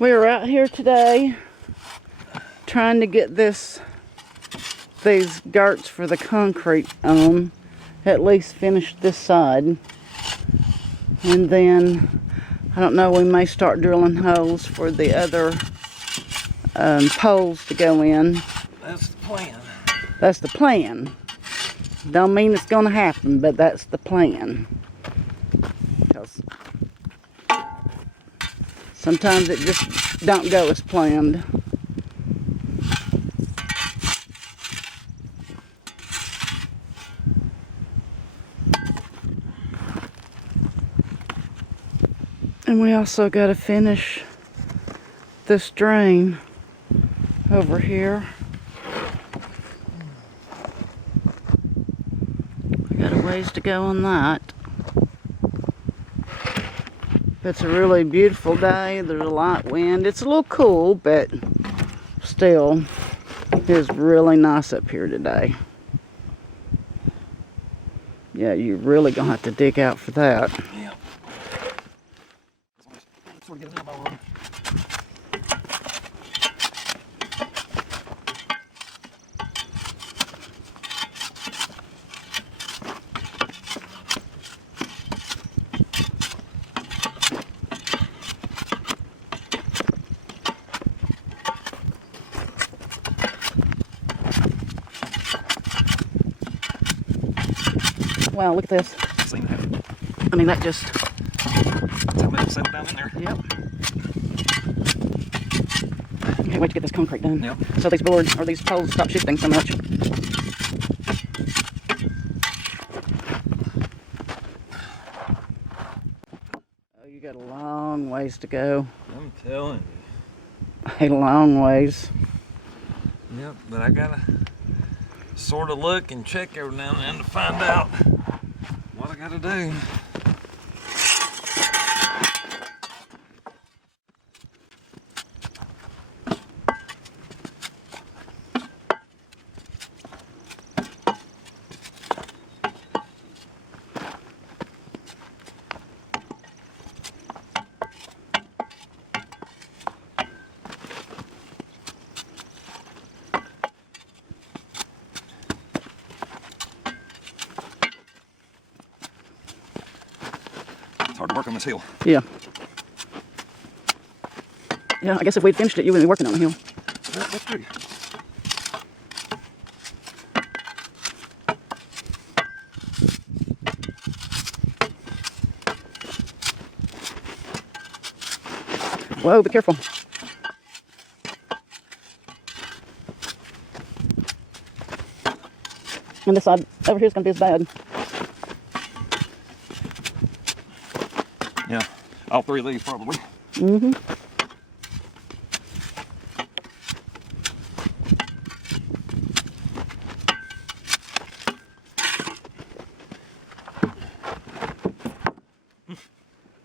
We were out here today trying to get these girts for the concrete on, at least finish this side. And then, I don't know, we may start drilling holes for the other poles to go in. That's the plan. That's the plan. Don't mean it's gonna happen, but that's the plan. Because sometimes it just don't go as planned. And we also got to finish this drain over here. We got a ways to go on that. It's a really beautiful day. There's a light wind. It's a little cool, but still, it's really nice up here today. Yeah, you're really gonna have to dig out for that. Yeah. Let's sort of get an elbow on. Wow, look at this. Same that. I mean, that just... Tell me to settle down in there. Yep. Can't wait to get this concrete done. Yep. So these boards, or these poles, stop shifting so much. Oh, you got a long ways to go. I'm telling A long ways. you. Yep, but I gotta sort of look and check every now and then to find out what I gotta do. It's hard to work on this hill. Yeah. Yeah, I guess if we'd finished it, you wouldn't be working on the hill. That's true. Whoa, be careful. And this side over here is going to be as bad. Yeah, all three of these probably. Mm-hmm.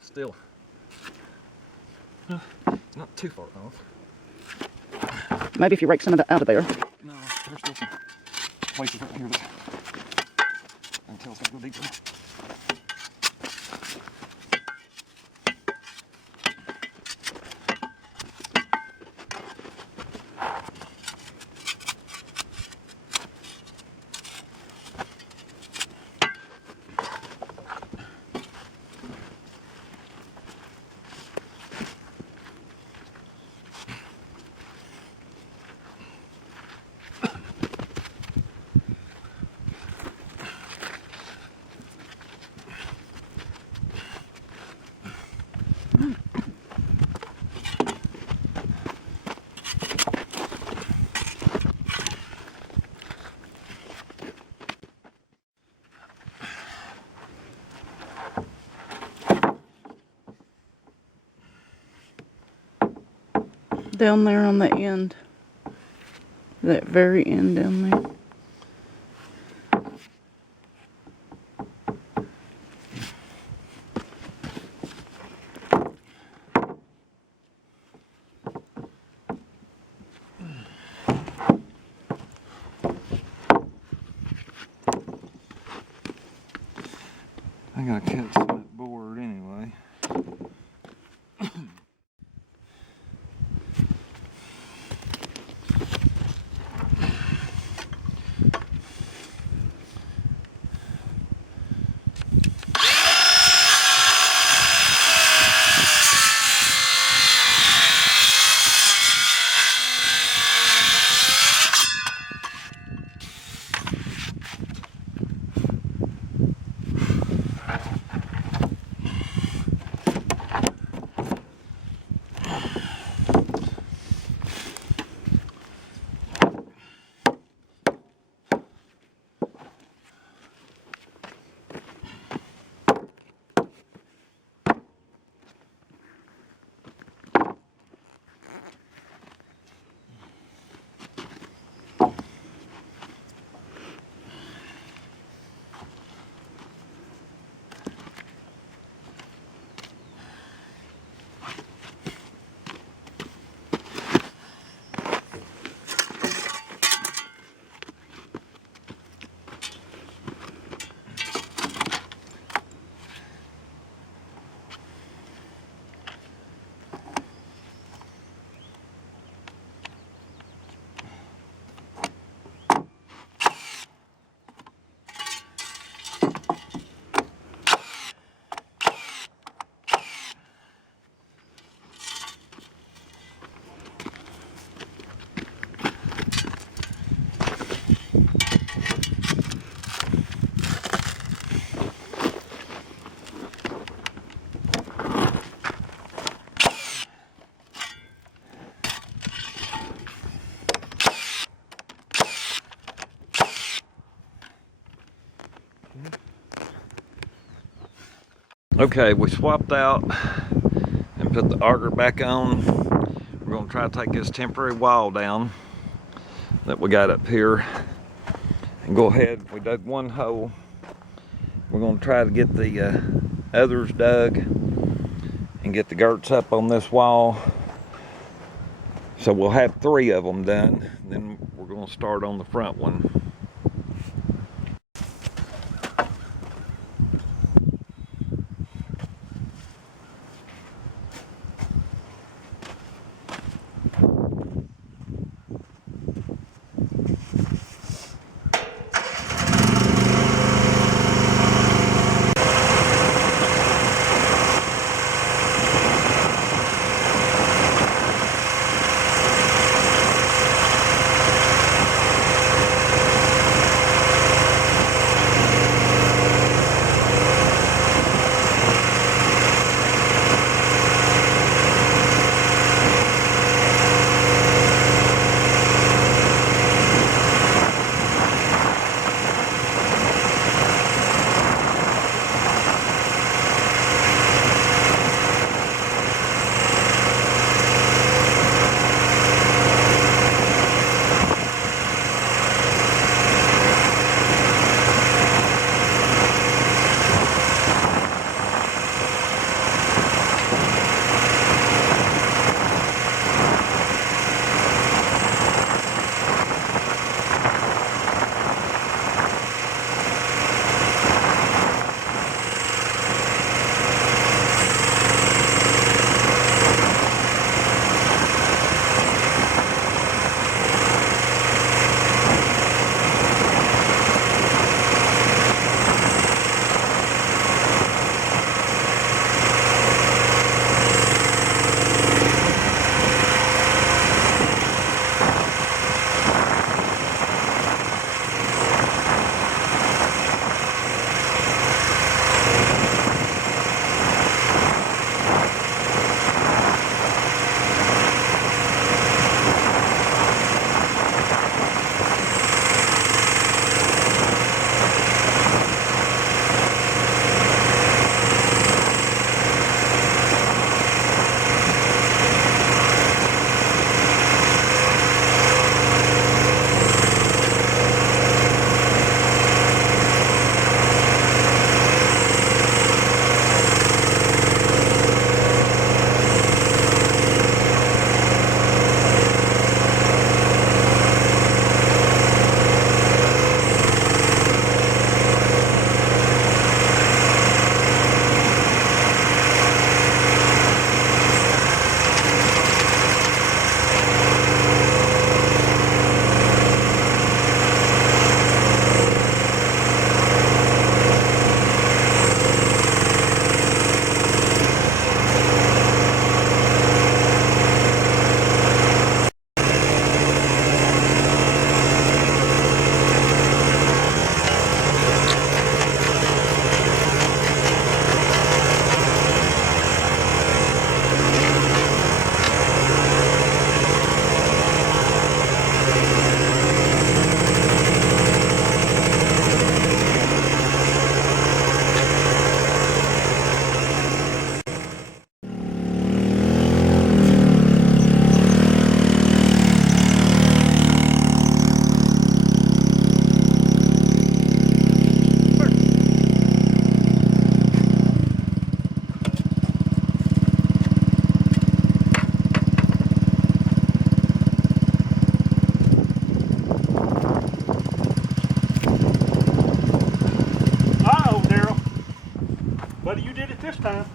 Still, it's not too far off. Maybe if you rake some of that out of there. No, there's still some places right here that I can tell it's got to go deeper. Down there on the end. That very end down there. I gotta cut some of that board anyway. Okay, we swapped out and put the auger back on. We're gonna try to take this temporary wall down that we got up here and go ahead. We dug one hole. We're gonna try to get the others dug and get the girts up on this wall. So we'll have 3 of them done. Then we're gonna start on the front one. this time.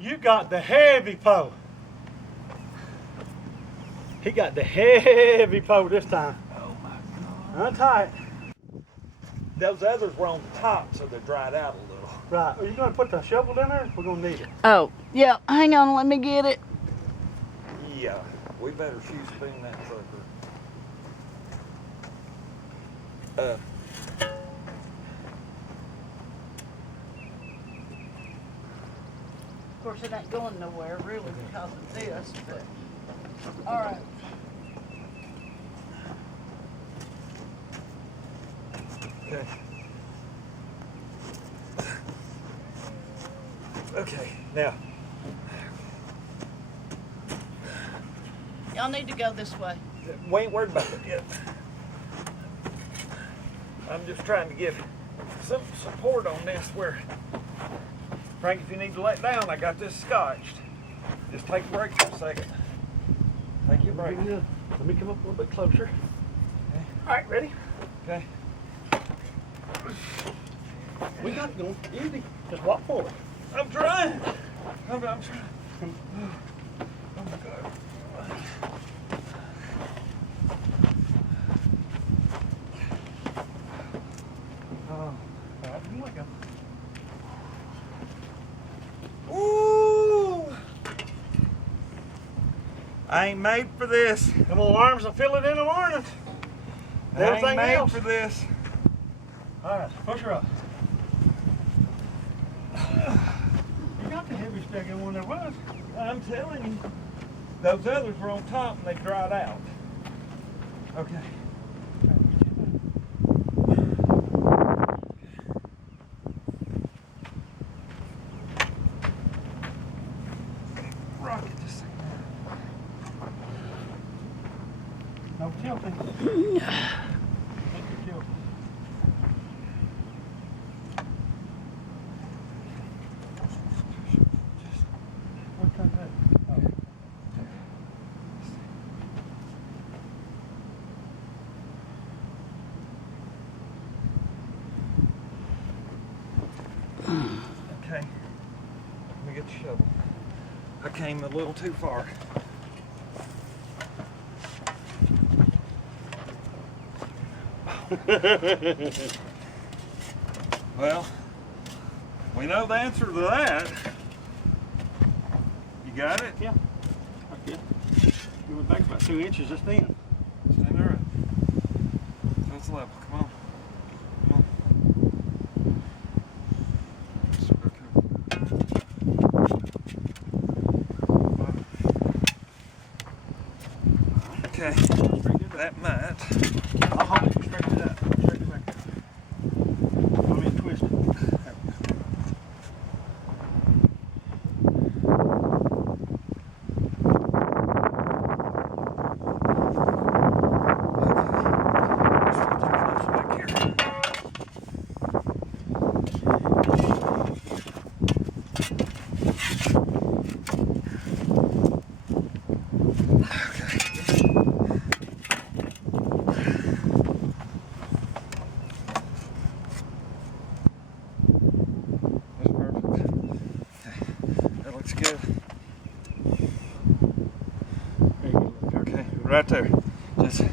You got the heavy pole. He got the heavy pole this time. Oh my God. Untie it. Those others were on the top, so they dried out a little. Right. Are you going to put the shovel in there? We're going to need it. Oh, yeah. Hang on. Let me get it. Yeah, we better shoe spoon that sucker. Of course, it ain't going nowhere really because of this, but all right. Okay. Now, Y'all need to go this way. we ain't worried about it yet. I'm just trying to give some support on this where, Frank, if you need to let down, I got this scotched. Just take a break for a second. Take your break. Let me come up a little bit closer. Okay. All right, ready? Okay. We got it going. Easy. Just walk forward. I'm trying. I'm trying. Oh my God. All right, you let go. Ooh! I ain't made for this. Them old arms will fill it in the morning. I ain't Everything made else. for this. All right, push her up. You got the heavy stacking one there was. I'm telling you, those others were on top and they dried out. Okay. Rock it just a second. No tilting. Make your tilt. What kind of that? Oh. Okay. Let me get the shovel. I came a little too far. Well, we know the answer to that. You got it? Yeah. Okay. You went back about 2 inches just then. Stand there. So it's level. Come on. Come on. Okay. That might. I'll hold it. You straighten it up. Straighten it back up. I mean, twist it. There we go. That's perfect. Okay. That looks good. There you go. Okay, right there. Just as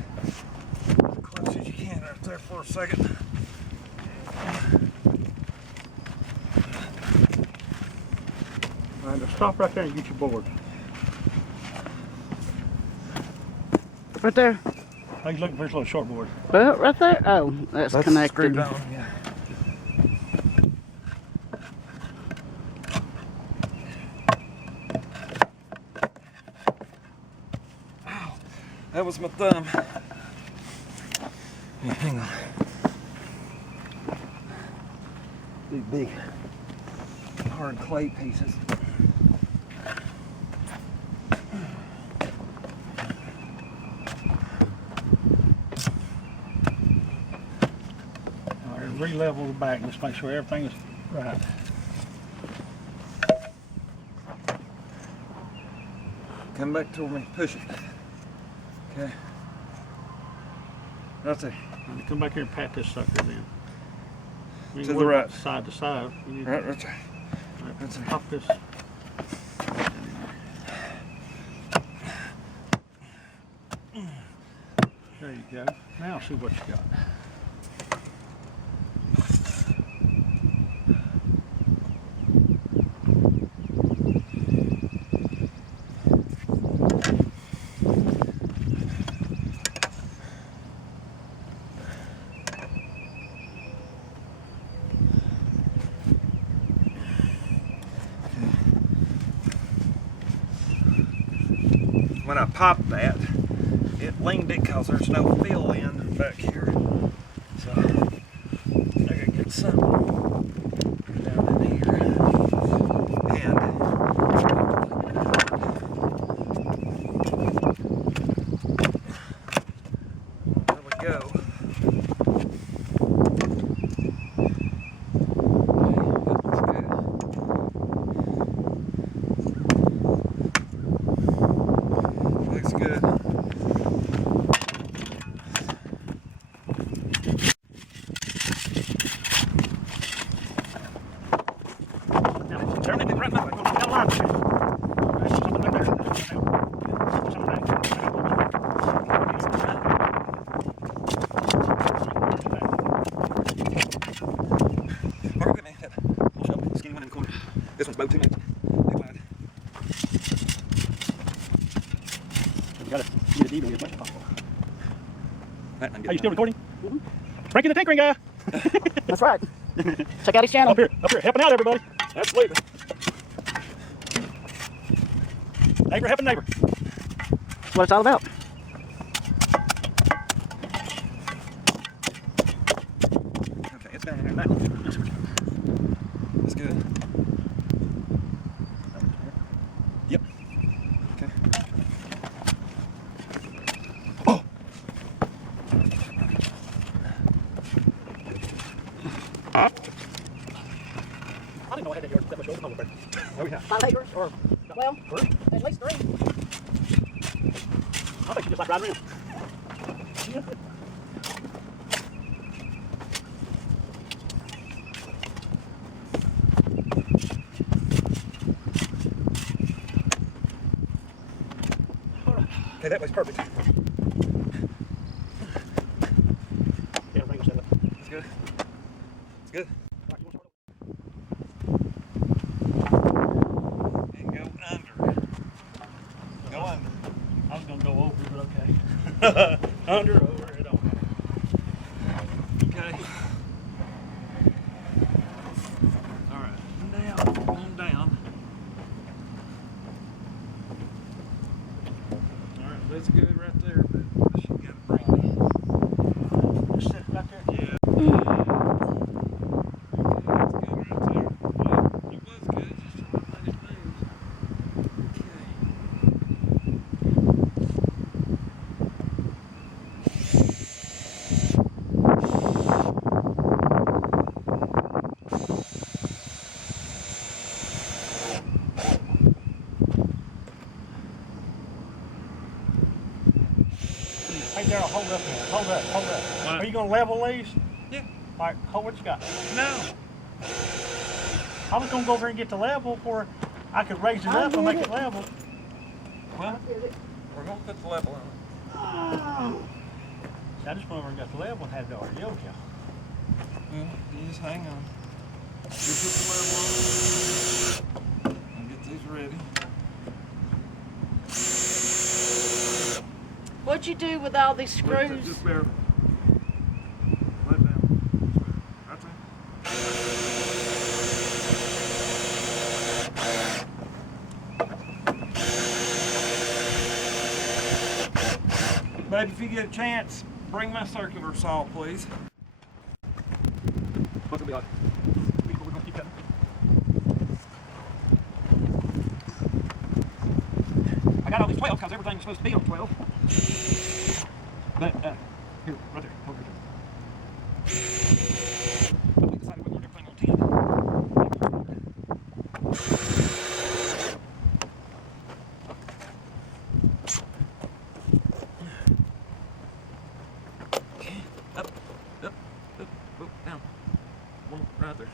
close as you can right there for a second. All right, now stop right there and get your board. Right there. I was looking for this little short board. Well, right there. Oh, that's connected. Screwed on, yeah. Ow, that was my thumb. Yeah, hang on. These big, hard clay pieces. All right, re-level the back. Let's make sure everything is right. Come back toward me. Push it. Okay. Right there. And come back here and pat this sucker then. We To ain't the worried right. about Side to side. You need Right there. Let's pop this. There you go. Now see what you got. When I popped that, it leaned it because there's no fill in back here. So I gotta get something down in here. And good. This one's about 2 minutes. You gotta get it even as much as possible. Are you still recording? Mm-hmm. Frankie the Tinkering Guy. That's right. Check out his channel. Up here, helping out everybody. Absolutely. Neighbor helping neighbor. That's what it's all about. Okay, it's down here now. That's good. Yep. Okay. Oh! I didn't know I had that much open over there. Oh yeah. 5 acres, or, well, at least 3. I think you just like riding around. Okay, that way's perfect. Yeah, everything will set up. It's good. It's good. Right, you want to start And go under. Go under. I was going to go over, but okay. Under, over, it don't matter. Okay. All right. Down. On down. All right. That's good right there, but I should get a break. Just set it right there. Yeah. That's good right there. Well, it was good. Just trying to let it move. Okay. Hey, Darryl, hold up there. Hold up. What? Are you going to level these? Yeah. All right, hold what you got. No. I was going to go over and get the level before I could raise it up and make it level. Well, we're going to put the level on it. I just went over and got the level and had it already over here. Well, you just hang on. You put the level on and get these ready. What'd you do with all these screws? Just barely. Let down. Right there. Babe, if you get a chance, bring my circular saw, please. What's it be like? We're going to keep cutting. I got all these 12 because everything's supposed to be on 12. But, here, right there. Hold right there. But we decided we're going to do everything on 10. Up, oh, down. One right there.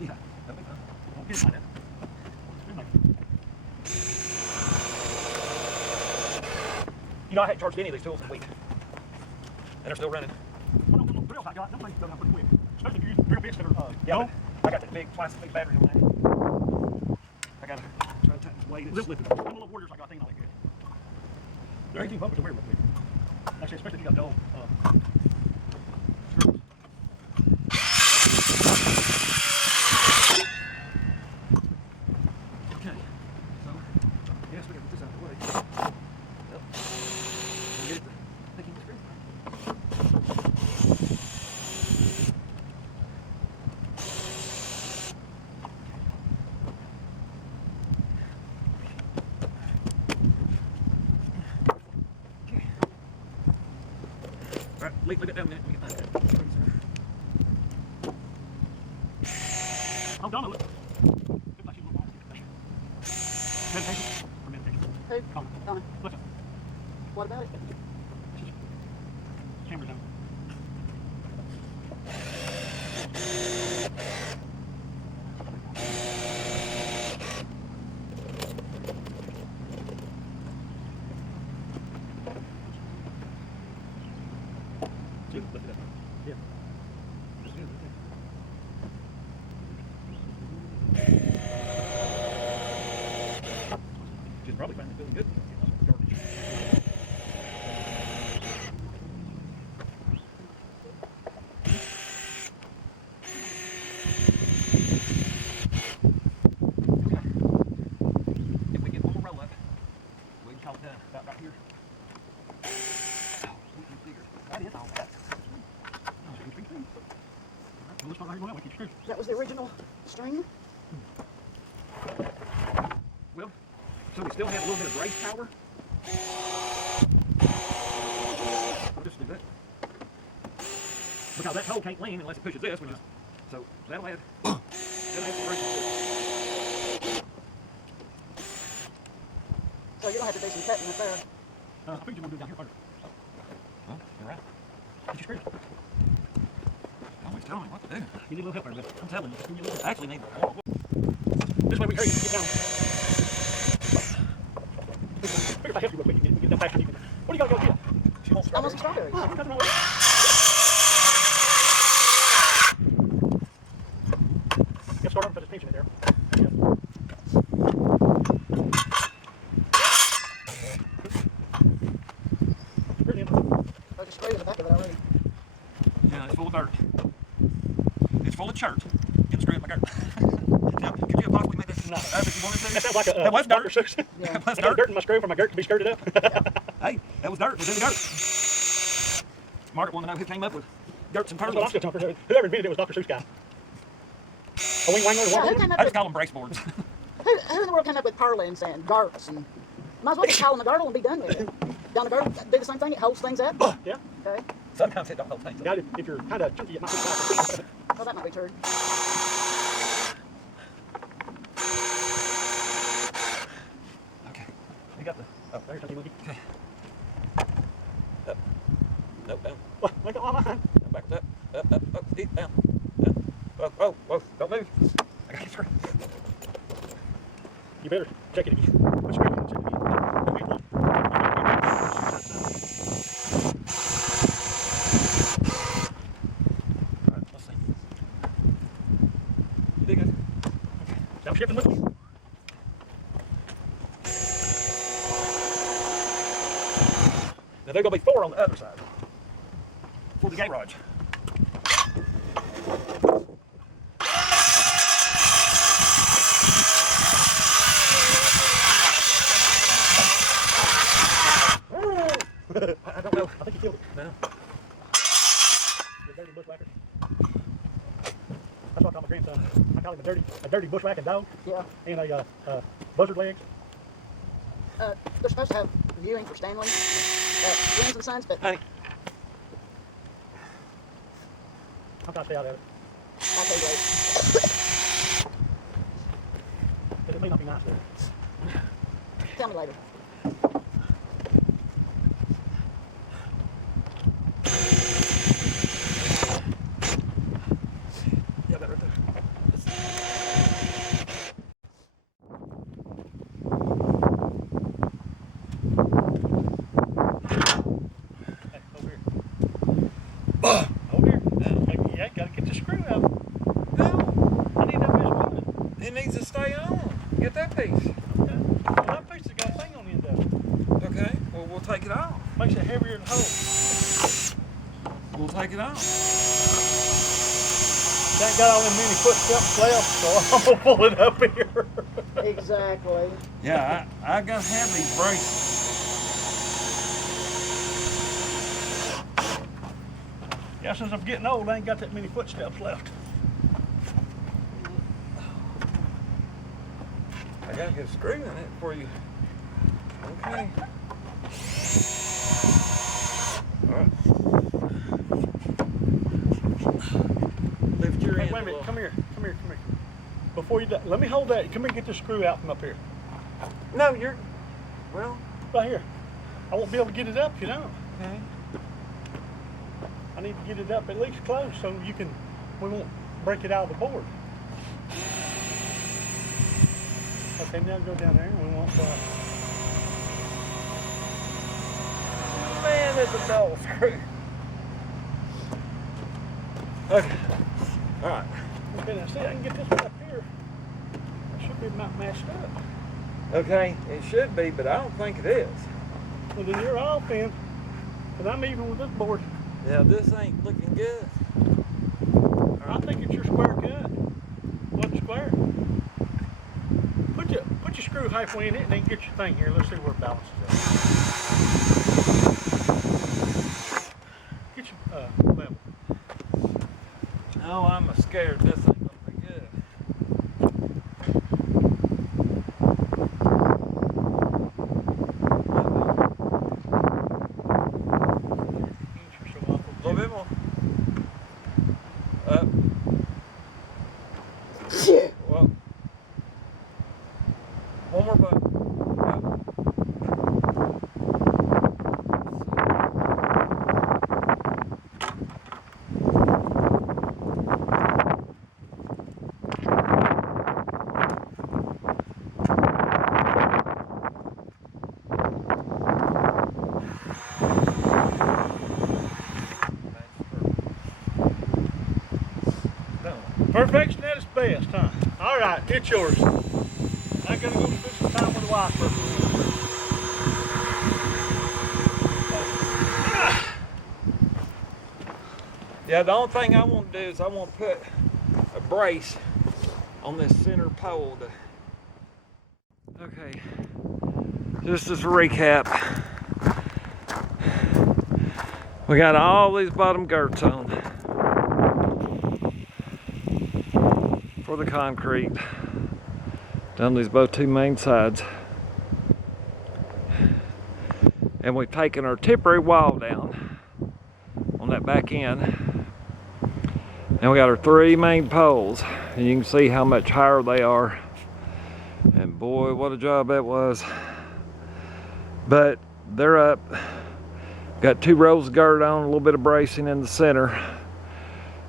Yeah, that'll be fine. Won't get mine out. You know, I hadn't charged any of these tools in a week. And they're still running. Well, no, what else I got? Them things don't have pretty quick. Especially if you use drill bits that are, yeah, I got that big, twice as big battery on that. I got to try to tighten the weight. It's slipping. Them little warriors I got, they ain't all that good. They're 18 bucks to wear real quick. Actually, especially if you got dull screws. Okay. So, yes, we got to put this out of the way. Yep. We'll get it thinking screw. Right, leave that down a minute. Oh, Donna, look. Looks like she's a little long. Meditation? Or meditation? Who? Oh, Donna. look up. What about it? Camera's down. See, lift it up. Yeah. That's good, that's good. She's probably finding it feeling good. If we get one more roll up, we can call it done. About right here. Oh, sweet figure. That is all that. Oh, sweet big thing. Well, let's start right now. We keep screwing. That was the original string. Well, so we still have a little bit of brace power. We'll just do that. Because that hole can't lean unless it pushes this. So that'll add some brace. So you don't have to do some cutting up there. I think you want to do it down here first. Well, you're right. Get your screws. Always telling me what to do. You need a little help there, but I'm telling you, you actually need more. This way we hurry and get down. Figure if I help you real quick, you get down faster than you can. What do you gotta go get? She wants I want some strawberries. Nothing wrong with it. Yeah, start over and put this pinch in it there. Yeah. Brilliant. I just screwed the back of it already. Yeah, it's full of dirt. It's full of chert. Get the screw in my dirt. Now, could you possibly make this if you wanted to? That sounds like a that was dirt. Yeah. That was dirt in my screw for my girt to be skirted up. Hey, that was dirt. It was in the dirt. Margaret wanted to know who came up with Girts and That's pearls. what I'm still talking about. Whoever invented it was Dr. Seuss guy. A wing wangler, Yeah, who one. came up I just with, call them brace boards. who in the world came up with purlins and garts and might as well just call them a girdle and be done with it. Down the girdle, do the same thing. It holds things up. Yeah. Okay. Sometimes it don't hold things. Now, if you're kind of chunky, it might be fast. Well, that might be true. Okay. You got the. Oh, there's something looking. Okay. Up. No, down. What? Make it line. Down, back with that. Up, eat, down. Whoa, don't move. I got you through. You better check it again. Let's check it again. Alright, let's see. You did good. Okay. Now shifting with me. Now there's gonna be 4 on the other side. For the garage. I don't know. I think you killed it. No. The dirty bushwhacker. That's what I call my grandson. I call him a dirty bushwhacking dog Yeah. and a buzzard legs. They're supposed to have viewing for Stanley. Winds and suns, but Honey. I'm trying to stay out of it. I'll tell you later. But it may not be nice there. Tell me later. Yeah, that right there. Hey, over here. Over here. Maybe you ain't got to get the screw out. No, I need that fish moving. it needs to stay on. Get that piece. Okay. Well, that piece has got a thing on the end of it. Okay, well, we'll take it off. Makes it heavier than whole. We'll take it off. It ain't got all them many footsteps left, so I'm gonna pull it up here. Exactly. Yeah, I gotta have these braces. Yeah, since I'm getting old, I ain't got that many footsteps left. I gotta get a screw in it for you. Okay. All right. a minute. Come here. Come here. Come here. Before you do, let me hold that. Come here and get the screw out from up here. No, you're, well. Right here. I won't be able to get it up, you know. Okay. I need to get it up at least close so we won't break it out of the board. Okay, now go down there and we won't Man, it's a dull screw. Okay. All right. Okay, now see, I can get this one up here. It should be matched up. Okay, it should be, but I don't think it is. Well, then you're off then. Because I'm even with this board. Yeah, this ain't looking good. I think it's your square cut. One square. Put your screw halfway in it and then get your thing here. Let's see where it balances out. Get your level. Oh, I'm scared this ain't gonna be good. Inch or so off. A little bit more. Up. Well, one more button. Perfection at its best, huh? All right, it's yours. I gotta go spend some time with the wife for a few minutes. Yeah, the only thing I want to do is I want to put a brace on this center pole. Okay, just as a recap, we got all these bottom girts on for the concrete down these both two main sides, and we've taken our temporary wall down on that back end, and we got our three main poles, and you can see how much higher they are, and boy, what a job that was. But they're up. Got 2 rows of girder on, a little bit of bracing in the center,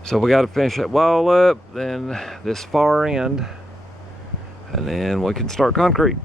so we got to finish that wall up, then this far end, and then we can start concrete.